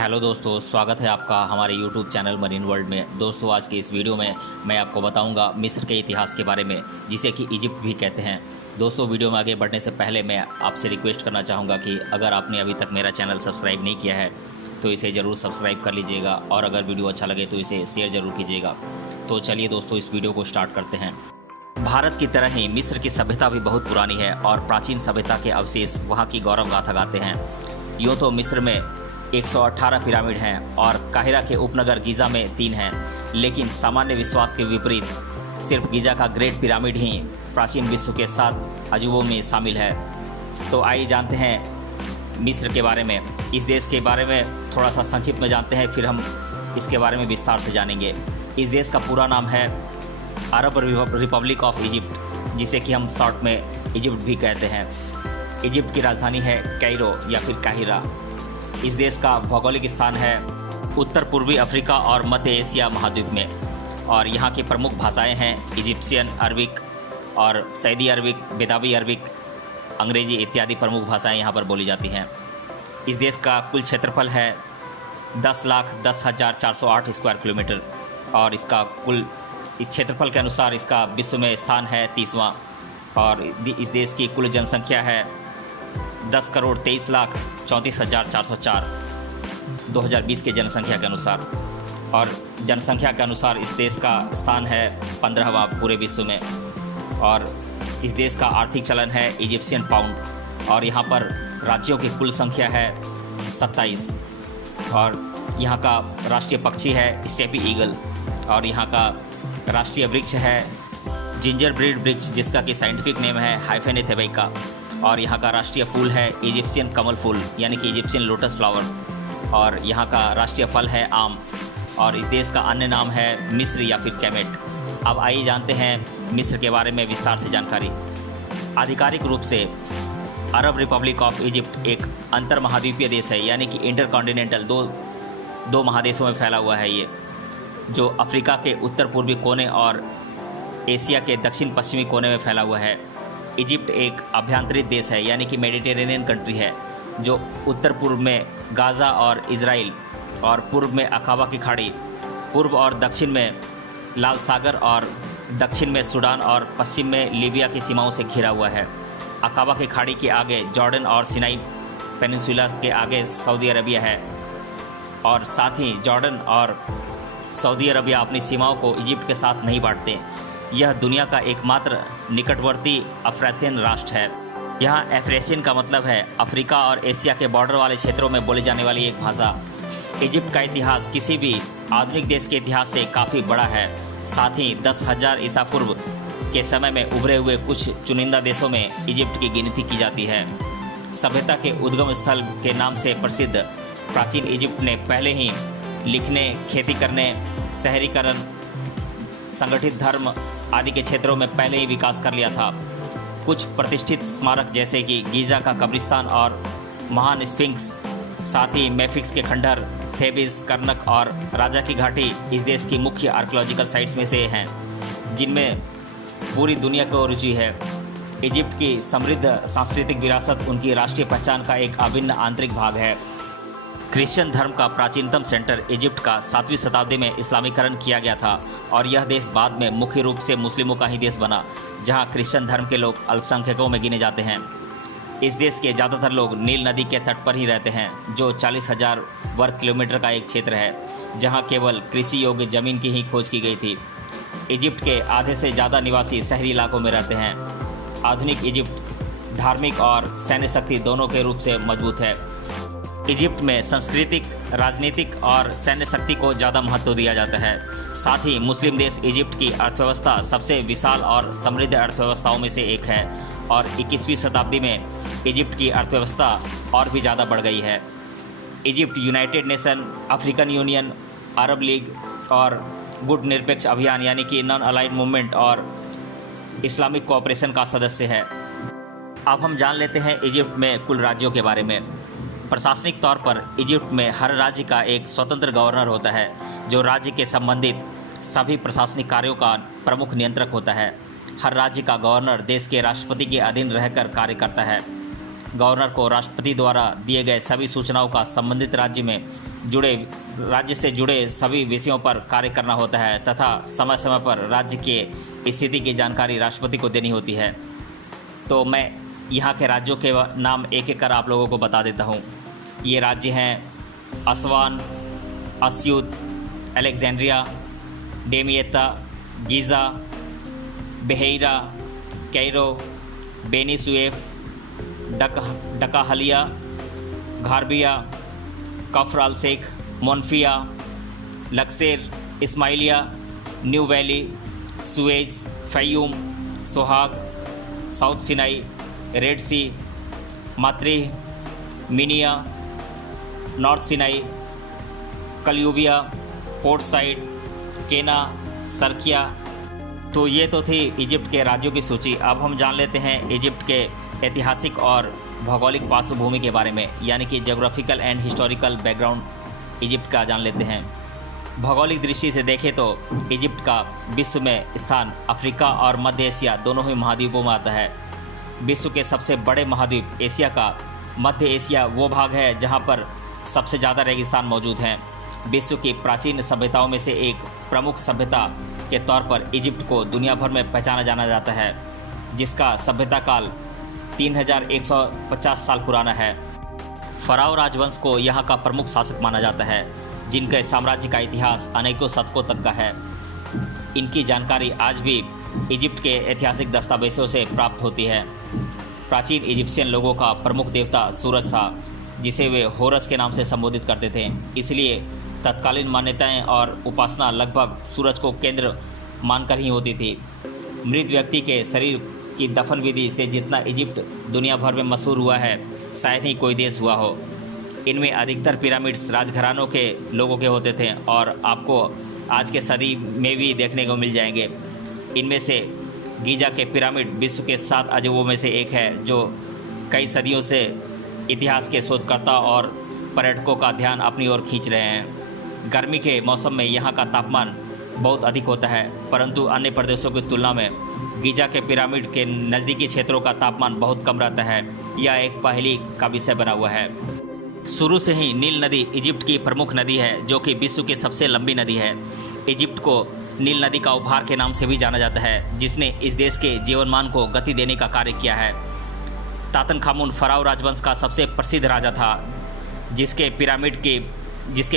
Hello दोस्तों, स्वागत है आपका हमारे YouTube चैनल मरीन वर्ल्ड में। दोस्तों, आज के इस वीडियो में मैं आपको बताऊंगा मिस्र के इतिहास के बारे में, जिसे कि इजिप्ट भी कहते हैं। दोस्तों, वीडियो में आगे बढ़ने से पहले मैं आपसे रिक्वेस्ट करना चाहूँगा कि अगर आपने अभी तक मेरा चैनल सब्सक्राइब नहीं किया है तो इसे ज़रूर सब्सक्राइब कर लीजिएगा, और अगर वीडियो अच्छा लगे तो इसे शेयर ज़रूर कीजिएगा। तो चलिए दोस्तों, इस वीडियो को स्टार्ट करते हैं। भारत की तरह ही मिस्र की सभ्यता भी बहुत पुरानी है और प्राचीन सभ्यता के अवशेष वहाँ की गौरव गाथा गाते हैं। यूँ तो मिस्र में 118 पिरामिड हैं और काहिरा के उपनगर गीज़ा में 3 हैं, लेकिन सामान्य विश्वास के विपरीत सिर्फ गीज़ा का ग्रेट पिरामिड ही प्राचीन विश्व के 7 अजूबों में शामिल है। तो आइए जानते हैं मिस्र के बारे में। इस देश के बारे में थोड़ा सा संक्षिप्त में जानते हैं, फिर हम इसके बारे में विस्तार से जानेंगे। इस देश का पूरा नाम है अरब रिपब्लिक ऑफ इजिप्ट, जिसे कि हम शॉर्ट में इजिप्ट भी कहते हैं। इजिप्ट की राजधानी है कैरो या फिर काहिरा। इस देश का भौगोलिक स्थान है उत्तर पूर्वी अफ्रीका और मध्य एशिया महाद्वीप में, और यहाँ की प्रमुख भाषाएं हैं इजिप्शियन अरबिक और सऊदी अरबिक, बेदावी अरबिक, अंग्रेजी इत्यादि प्रमुख भाषाएं यहाँ पर बोली जाती हैं। इस देश का कुल क्षेत्रफल है 10,10,408 स्क्वायर किलोमीटर, और इसका कुल इस क्षेत्रफल के अनुसार इसका विश्व में स्थान है 30वां। और इस देश की कुल जनसंख्या है 10,23,34,404 2020 के जनसंख्या के अनुसार, और जनसंख्या के अनुसार इस देश का स्थान है 15वां पूरे विश्व में। और इस देश का आर्थिक चलन है इजिप्शियन पाउंड, और यहाँ पर राज्यों की कुल संख्या है 27। और यहाँ का राष्ट्रीय पक्षी है स्टेपी ईगल, और यहाँ का राष्ट्रीय वृक्ष है जिंजर ब्रीड वृक्ष, जिसका कि साइंटिफिक नेम है हाइफेने थेबैका। और यहाँ का राष्ट्रीय फूल है इजिप्शियन कमल फूल, यानी कि इजिप्शियन लोटस फ्लावर। और यहाँ का राष्ट्रीय फल है आम, और इस देश का अन्य नाम है मिस्र या फिर कैमेट। अब आइए जानते हैं मिस्र के बारे में विस्तार से जानकारी। आधिकारिक रूप से अरब रिपब्लिक ऑफ इजिप्ट एक अंतर महाद्वीपीय देश है, यानी कि इंटरकॉन्टिनेंटल दो महादेशों में फैला हुआ है ये, जो अफ्रीका के उत्तर पूर्वी कोने और एशिया के दक्षिण पश्चिमी कोने में फैला हुआ है। इजिप्ट एक अभ्यंतरित देश है, यानी कि मेडिटेरेनियन कंट्री है, जो उत्तर पूर्व में गाज़ा और इजराइल, और पूर्व में अकाबा की खाड़ी, पूर्व और दक्षिण में लाल सागर, और दक्षिण में सूडान, और पश्चिम में लीबिया की सीमाओं से घिरा हुआ है। अकाबा की खाड़ी के आगे जॉर्डन और सिनाई पेनिनसुला के आगे सऊदी अरबिया है, और साथ ही जॉर्डन और सऊदी अरबिया अपनी सीमाओं को इजिप्ट के साथ नहीं बांटते। यह दुनिया का एकमात्र निकटवर्ती अफ्रीशियन राष्ट्र है। यहाँ अफ्रीशियन का मतलब है अफ्रीका और एशिया के बॉर्डर वाले क्षेत्रों में बोली जाने वाली एक भाषा। इजिप्ट का इतिहास किसी भी आधुनिक देश के इतिहास से काफ़ी बड़ा है। साथ ही 10,000 ईसा पूर्व के समय में उभरे हुए कुछ चुनिंदा देशों में इजिप्ट की गिनती की जाती है। सभ्यता के उद्गम स्थल के नाम से प्रसिद्ध प्राचीन इजिप्ट ने पहले ही लिखने, खेती करने, शहरीकरण, संगठित धर्म आदि के क्षेत्रों में पहले ही विकास कर लिया था। कुछ प्रतिष्ठित स्मारक जैसे कि गीज़ा का कब्रिस्तान और महान स्फिंक्स, साथ ही मेफिक्स के खंडहर, थेबिस, कर्नक और राजा की घाटी इस देश की मुख्य आर्कियोलॉजिकल साइट्स में से हैं, जिनमें पूरी दुनिया को रुचि है। इजिप्ट की समृद्ध सांस्कृतिक विरासत उनकी राष्ट्रीय पहचान का एक अभिन्न आंतरिक भाग है। क्रिश्चियन धर्म का प्राचीनतम सेंटर इजिप्ट का 7वीं शताब्दी में इस्लामीकरण किया गया था, और यह देश बाद में मुख्य रूप से मुस्लिमों का ही देश बना, जहां क्रिश्चियन धर्म के लोग अल्पसंख्यकों में गिने जाते हैं। इस देश के ज़्यादातर लोग नील नदी के तट पर ही रहते हैं, जो 40,000 वर्ग किलोमीटर का एक क्षेत्र है, जहां केवल कृषि योग्य जमीन की ही खोज की गई थी। इजिप्ट के आधे से ज़्यादा निवासी शहरी इलाकों में रहते हैं। आधुनिक इजिप्ट धार्मिक और सैन्य शक्ति दोनों के रूप से मजबूत है। इजिप्ट में सांस्कृतिक, राजनीतिक और सैन्य शक्ति को ज़्यादा महत्व दिया जाता है। साथ ही मुस्लिम देश इजिप्ट की अर्थव्यवस्था सबसे विशाल और समृद्ध अर्थव्यवस्थाओं में से एक है, और 21वीं शताब्दी में इजिप्ट की अर्थव्यवस्था और भी ज़्यादा बढ़ गई है। Egypt United Nation, African Union, Arab League और गुट निरपेक्ष अभियान यानी कि नॉन अलाइड मूवमेंट और इस्लामिक कोऑपरेशन का सदस्य है। अब हम जान लेते हैं इजिप्ट में कुल राज्यों के बारे में। प्रशासनिक तौर पर इजिप्ट में हर राज्य का एक स्वतंत्र गवर्नर होता है, जो राज्य के संबंधित सभी प्रशासनिक कार्यों का प्रमुख नियंत्रक होता है। हर राज्य का गवर्नर देश के राष्ट्रपति के अधीन रहकर कार्य करता है। गवर्नर को राष्ट्रपति द्वारा दिए गए सभी सूचनाओं का संबंधित राज्य से जुड़े सभी विषयों पर कार्य करना होता है तथा समय समय पर राज्य के स्थिति की जानकारी राष्ट्रपति को देनी होती है। तो मैं यहाँ के राज्यों के नाम एक एक कर आप लोगों को बता देता हूँ। ये राज्य हैं Aswan, Asyut, Alexandria, Damietta, Giza, Beheira, Cairo, Beni Suef, Dakahlia, Gharbia, Kafr al Sheikh, Monufia, Luxor, Ismailia, New Valley, Suez, Faiyum, Sohag, South Sinai, Red Sea, Matrouh, Minya, North Sinai, Qalyubia, Port Said, Qena, Sharqia. तो ये तो थी Egypt के राज्यों की सूची। अब हम जान लेते हैं इजिप्ट के ऐतिहासिक और भौगोलिक पार्श्वभूमि के बारे में, यानी कि geographical and historical background Egypt का जान लेते हैं। भौगोलिक दृष्टि से देखें तो इजिप्ट का विश्व में स्थान अफ्रीका और मध्य एशिया दोनों ही महाद्वीपों में आता है। विश्व के सबसे बड़े महाद्वीप एशिया का मध्य एशिया वो भाग है जहाँ पर सबसे ज़्यादा रेगिस्तान मौजूद हैं। विश्व की प्राचीन सभ्यताओं में से एक प्रमुख सभ्यता के तौर पर इजिप्ट को दुनिया भर में पहचाना जाना जाता है, जिसका सभ्यता काल 3150 साल पुराना है। फराओ राजवंश को यहाँ का प्रमुख शासक माना जाता है, जिनके साम्राज्य का इतिहास अनेकों शतकों तक का है। इनकी जानकारी आज भी इजिप्ट के ऐतिहासिक दस्तावेजों से प्राप्त होती है। प्राचीन इजिप्शियन लोगों का प्रमुख देवता सूरज था, जिसे वे होरस के नाम से संबोधित करते थे। इसलिए तत्कालीन मान्यताएं और उपासना लगभग सूरज को केंद्र मानकर ही होती थी। मृत व्यक्ति के शरीर की दफन विधि से जितना इजिप्ट दुनिया भर में मशहूर हुआ है, शायद ही कोई देश हुआ हो। इनमें अधिकतर पिरामिड्स राजघरानों के लोगों के होते थे और आपको आज के सदी में भी देखने को मिल जाएंगे। इनमें से गीजा के पिरामिड विश्व के 7 अजूबों में से एक है, जो कई सदियों से इतिहास के शोधकर्ता और पर्यटकों का ध्यान अपनी ओर खींच रहे हैं। गर्मी के मौसम में यहाँ का तापमान बहुत अधिक होता है, परंतु अन्य प्रदेशों की तुलना में गीजा के पिरामिड के नज़दीकी क्षेत्रों का तापमान बहुत कम रहता है। यह एक पहेली का विषय बना हुआ है। शुरू से ही नील नदी इजिप्ट की प्रमुख नदी है, जो कि विश्व की सबसे लंबी नदी है। इजिप्ट को नील नदी का उपहार के नाम से भी जाना जाता है, जिसने इस देश के जीवनमान को गति देने का कार्य किया है। तातनखामुन फराओ राजवंश का सबसे प्रसिद्ध राजा था, जिसके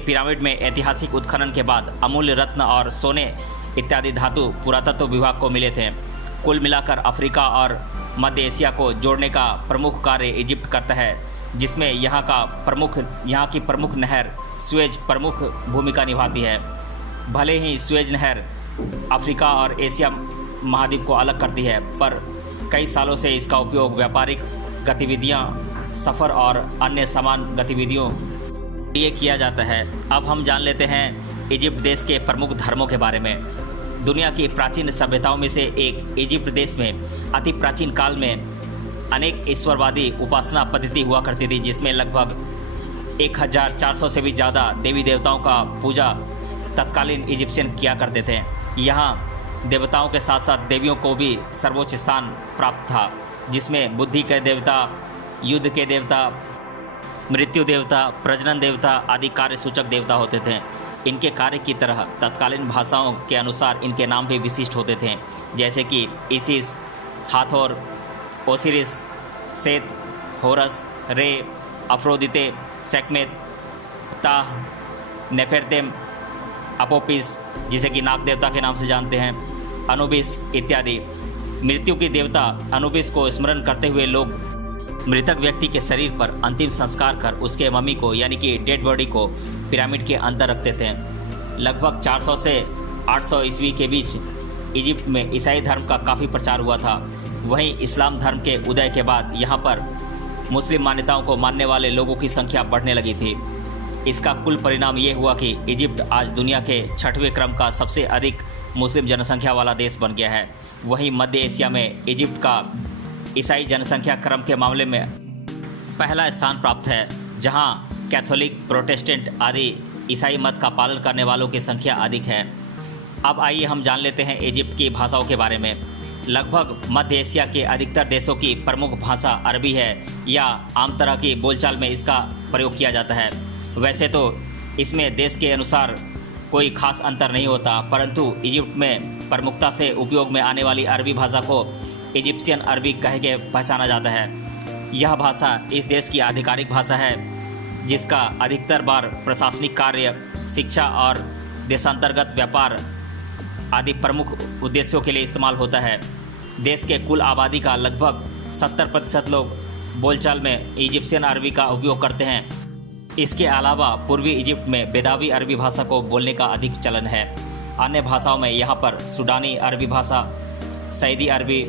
पिरामिड में ऐतिहासिक उत्खनन के बाद अमूल्य रत्न और सोने इत्यादि धातु पुरातत्व विभाग को मिले थे। कुल मिलाकर अफ्रीका और मध्य एशिया को जोड़ने का प्रमुख कार्य इजिप्ट करता है, जिसमें यहाँ की प्रमुख नहर सुएज प्रमुख भूमिका निभाती है। भले ही सुएज नहर अफ्रीका और एशिया महाद्वीप को अलग करती है, पर कई सालों से इसका उपयोग व्यापारिक गतिविधियाँ, सफ़र और अन्य समान गतिविधियों लिए किया जाता है। अब हम जान लेते हैं इजिप्ट देश के प्रमुख धर्मों के बारे में। दुनिया की प्राचीन सभ्यताओं में से एक इजिप्ट देश में अति प्राचीन काल में अनेक ईश्वरवादी उपासना पद्धति हुआ करती थी, जिसमें लगभग 1400 से भी ज़्यादा देवी देवताओं का पूजा तत्कालीन इजिप्शियन किया करते थे। यहाँ देवताओं के साथ साथ देवियों को भी सर्वोच्च स्थान प्राप्त था, जिसमें बुद्धि के देवता, युद्ध के देवता, मृत्यु देवता, प्रजनन देवता आदि कार्य सूचक देवता होते थे। इनके कार्य की तरह तत्कालीन भाषाओं के अनुसार इनके नाम भी विशिष्ट होते थे, जैसे कि इसिस, हाथोर, ओसिरिस, सेत, होरस, रे, अफ्रोदिते, सेकमेत, ताह, नेफेरतेम, अपोपिस जिसे कि नाग देवता के नाम से जानते हैं, अनुबिस इत्यादि। मृत्यु की देवता अनुबिस को स्मरण करते हुए लोग मृतक व्यक्ति के शरीर पर अंतिम संस्कार कर उसके मम्मी को यानी कि डेड बॉडी को पिरामिड के अंदर रखते थे। लगभग 400 से 800 ईस्वी के बीच इजिप्ट में ईसाई धर्म का काफ़ी प्रचार हुआ था। वहीं इस्लाम धर्म के उदय के बाद यहाँ पर मुस्लिम मान्यताओं को मानने वाले लोगों की संख्या बढ़ने लगी थी। इसका कुल परिणाम ये हुआ कि इजिप्ट आज दुनिया के 6वें क्रम का सबसे अधिक मुस्लिम जनसंख्या वाला देश बन गया है। वहीं मध्य एशिया में इजिप्ट का ईसाई जनसंख्या क्रम के मामले में पहला स्थान प्राप्त है, जहां कैथोलिक, प्रोटेस्टेंट आदि ईसाई मत का पालन करने वालों की संख्या अधिक है। अब आइए हम जान लेते हैं इजिप्ट की भाषाओं के बारे में। लगभग मध्य एशिया के अधिकतर देशों की प्रमुख भाषा अरबी है या आम तरह की बोलचाल में इसका प्रयोग किया जाता है। वैसे तो इसमें देश के अनुसार कोई खास अंतर नहीं होता, परंतु इजिप्ट में प्रमुखता से उपयोग में आने वाली अरबी भाषा को इजिप्शियन अरबी कह के पहचाना जाता है। यह भाषा इस देश की आधिकारिक भाषा है, जिसका अधिकतर बार प्रशासनिक कार्य, शिक्षा और देशांतर्गत व्यापार आदि प्रमुख उद्देश्यों के लिए इस्तेमाल होता है। देश के कुल आबादी का लगभग 70% लोग बोलचाल में इजिप्शियन अरबी का उपयोग करते हैं। इसके अलावा पूर्वी इजिप्ट में बेदावी अरबी भाषा को बोलने का अधिक चलन है। अन्य भाषाओं में यहाँ पर सुडानी अरबी भाषा, सईदी अरबी,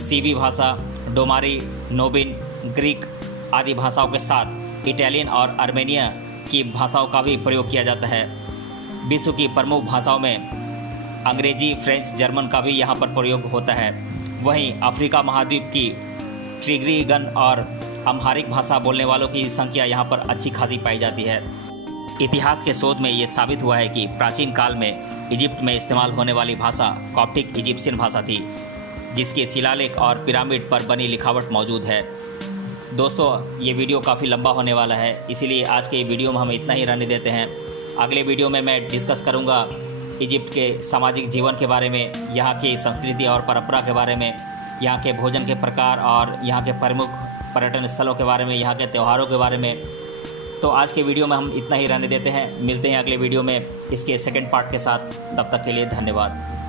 सीवी भाषा, डोमारी, नोबिन, ग्रीक आदि भाषाओं के साथ इटालियन और आर्मेनिया की भाषाओं का भी प्रयोग किया जाता है। विश्व की प्रमुख भाषाओं में अंग्रेजी, फ्रेंच, जर्मन का भी यहाँ पर प्रयोग होता है। वहीं अफ्रीका महाद्वीप की ट्रिग्रिगन और अम्हारिक भाषा बोलने वालों की संख्या यहाँ पर अच्छी खासी पाई जाती है। इतिहास के शोध में ये साबित हुआ है कि प्राचीन काल में इजिप्ट में इस्तेमाल होने वाली भाषा कॉप्टिक इजिप्शियन भाषा थी, जिसके शिलालेख और पिरामिड पर बनी लिखावट मौजूद है। दोस्तों, ये वीडियो काफ़ी लंबा होने वाला है, इसीलिए आज के वीडियो में हम इतना ही रहने देते हैं। अगले वीडियो में मैं डिस्कस करूँगा इजिप्ट के सामाजिक जीवन के बारे में, यहाँ की संस्कृति और परंपरा के बारे में, यहाँ के भोजन के प्रकार और यहाँ के प्रमुख पर्यटन स्थलों के बारे में, यहाँ के त्योहारों के बारे में। तो आज के वीडियो में हम इतना ही रहने देते हैं। मिलते हैं अगले वीडियो में इसके सेकंड पार्ट के साथ। तब तक के लिए धन्यवाद।